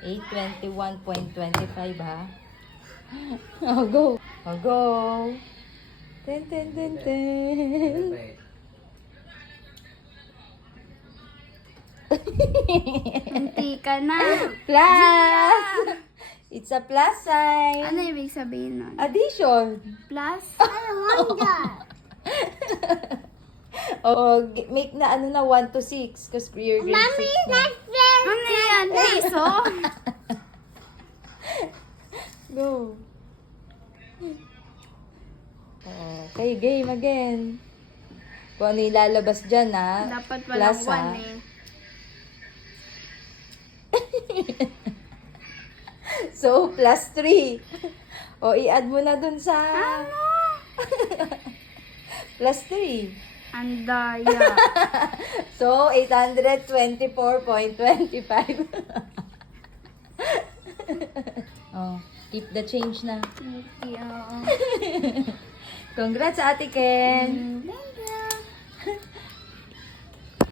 821.25 ha. Oh, go. Oh, go. Ten, ten, ten, ten. Hindi ka na. Plus! It's a plus sign. Ano ibig sabihin nun? Addition. Plus? Oh, make na ano na 1 to 6 because you're grade 6 na. Ano yan? Piso? Go. Okay, game again. Kung ano ilalabas dyan, ha? Dapat walang Plus, ha? 1 eh. So, plus 3. O, i-add mo na dun sa... plus 3. Ang daya. So, 824.25. Oh, keep the change na. Thank you. Congrats, Ate Ken. Thank